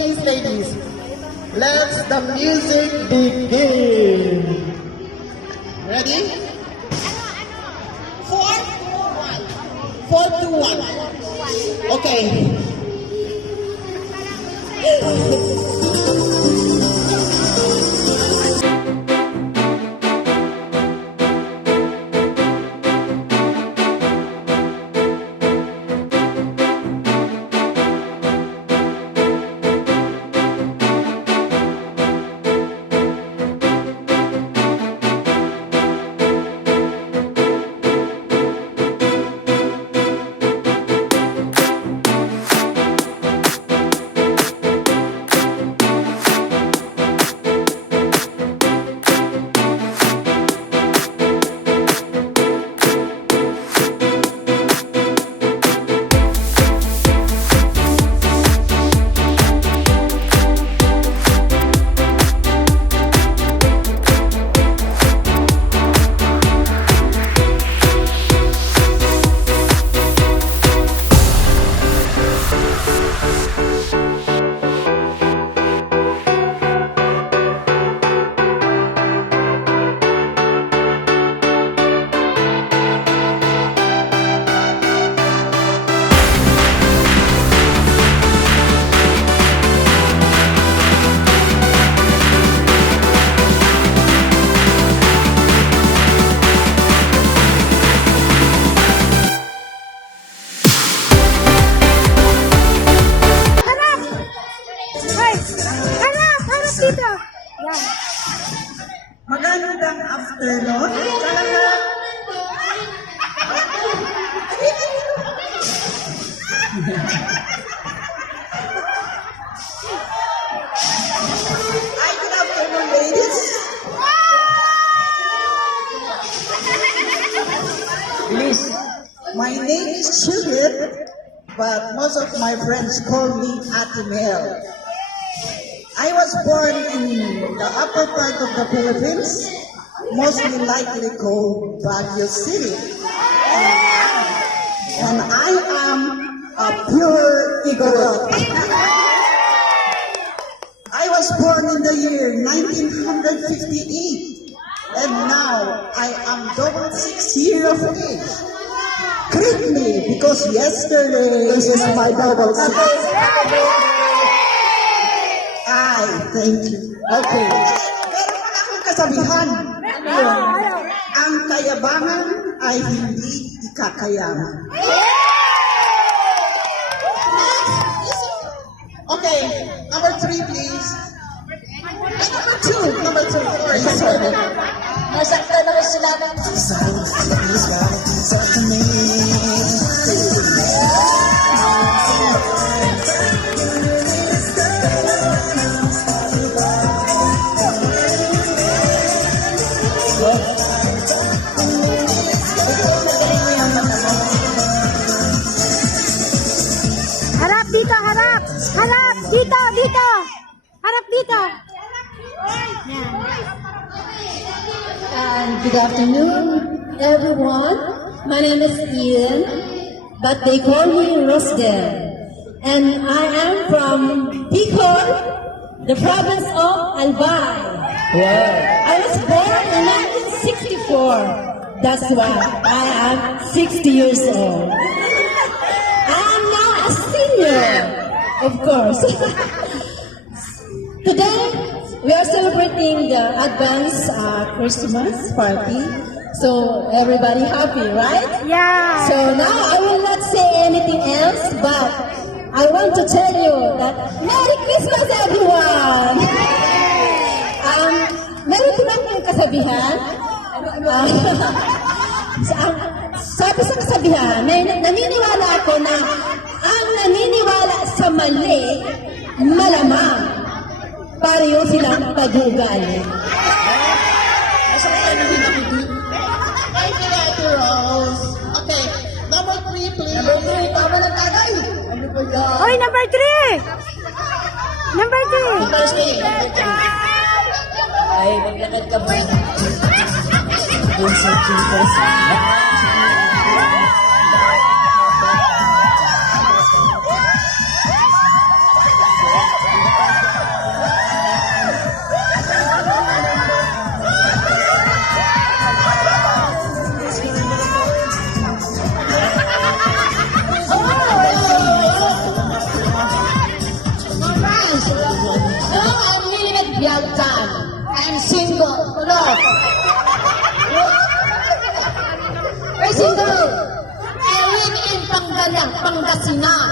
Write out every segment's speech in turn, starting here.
ladies, let the music begin. Ready? 4, 2, 1. Okay. Magandang afternoon. Hi, good afternoon, ladies. Please, my name is Juliet, but most of my friends call me Ate Mel. I was born in the upper part of the Philippines, mostly likely called Baguio City. And I am a pure Igorot. I was born in the year 1958, and now I am double 6 years of age. Greet me, because yesterday is my double 6. Ay, thank you. Okay. Meron pa akong kasabihan. Ang kayabangan ay hindi ikakayaman. Okay, number 3, please. Number 2. Sorry. Nasakta naman sila ng Harap dito, harap! Harap! Dito, dito! Harap dito! Good afternoon, everyone. My name is Ian, but they call me Rosdel. And I am from Bicol, the province of Albay. Wow. I was born in 1964. That's why I am 60 years old. I am now a senior, of course. Today, we are celebrating the advanced Christmas party. So, everybody happy, right? Yeah! So now I will not say anything else, but I want to tell you that Merry Christmas, everyone! Meron ko lang yung kasabihan. Sabi sa kasabihan, naniniwala ako na ang naniniwala sa mali, malamang pareho silang pag-uugali. Thank you, Ate Rose. Okay, number 3, please. Number 3, tama na tagay. Ano ba yan? Oy, number 3! Number 3! Number 3. Ay, maglakad ka ba? Doon sa Jesus. chance. No, I'm really nagbiag dyan. I'm single. No. I'm single. I live in Pangasinan.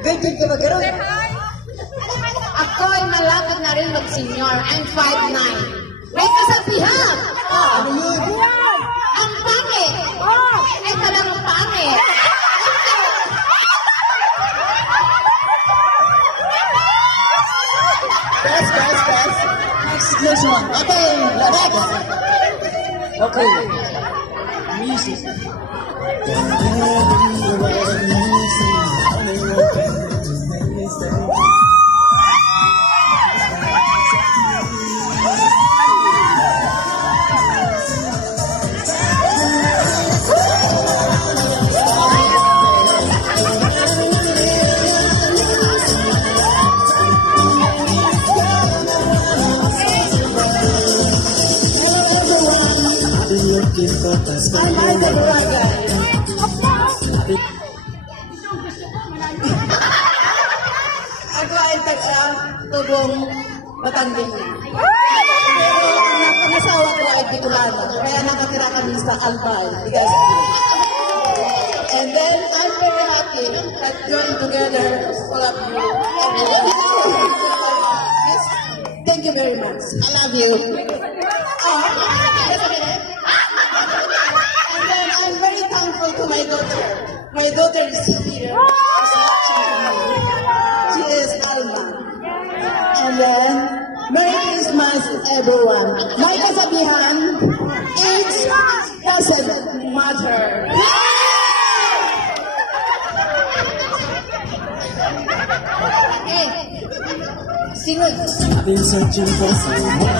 Ganyan ka magkaroon. Ako ay malapit na rin mag-senior. I'm 5'9". May kasabihan. Ano yun? Ang pangit. Ay talagang pangit. Next one. Okay, next. Okay. Music. Ako ay tubong Batangging. Ang asawa ko ay Bicolano, kaya nakatira kami sa Albay. And then, I'm very happy that join together, all of you. Yes, thank you very much. I love you. And then, I'm very thankful to my daughter. My daughter is here. She's watching me. She is Alma. And then, Merry Christmas, everyone. My kasabihan, age doesn't matter. Okay. Sino? I've been searching for someone to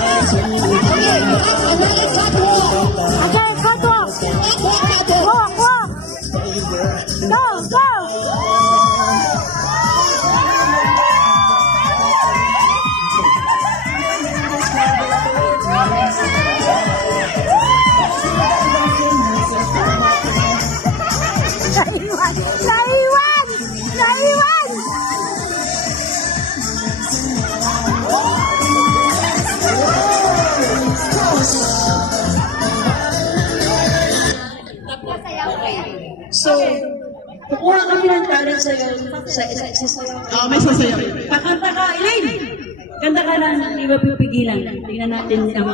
Okay. Another catwalk. Okay, catwalk. Walk, walk. Go, go. Naiwan! Naiwan! Naiwan! So, kukuha kami ng talent sa'yo sa isa sa'yo. May sasayaw. Kakanta ka, Elaine! Kanta ka lang, di ba pipigilan? Tingnan natin ang